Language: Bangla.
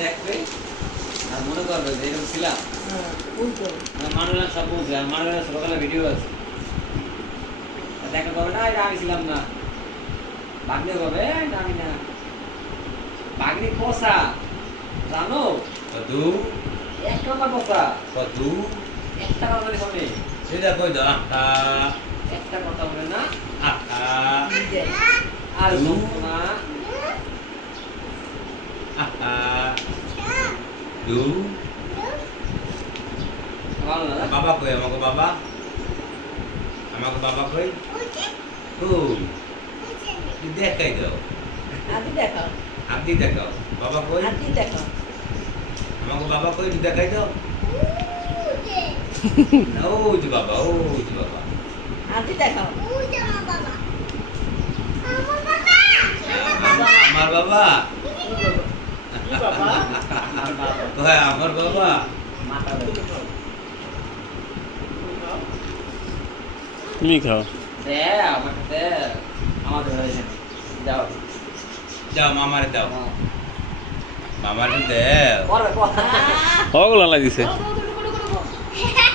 দেখবে আর মনে করবে যে এরকম ছিলাম। মানুষরা সব বুঝবে, আর মানুষরা ছোটবেলা ভিডিও আছে দেখা পাবে না, এটা আমি ছিলাম না। ভাগ্নে পাবে না, আমি না। ভাগ্নি কষা জানো কদু এক নম্বর কষা কদু একটা কথা বলে শোনে, সেটা কই দাও একটা কথা বলে না আহা আর বলবো না। আহা দু ভালো না বাবা কই আমাকে বাবা কই ও দেখাই দাও আপনি দেখাও বাবা কই আমাকে বাবা কই দেখাই দাও ও যে বাবা আমার বাবা কই আমার বাবা মাথা তুমি খাও দে আমার দে আমাদের হয়েছে যাও যাও মামারে দাও মামারে দাও করবে ওগুলো লাগিছে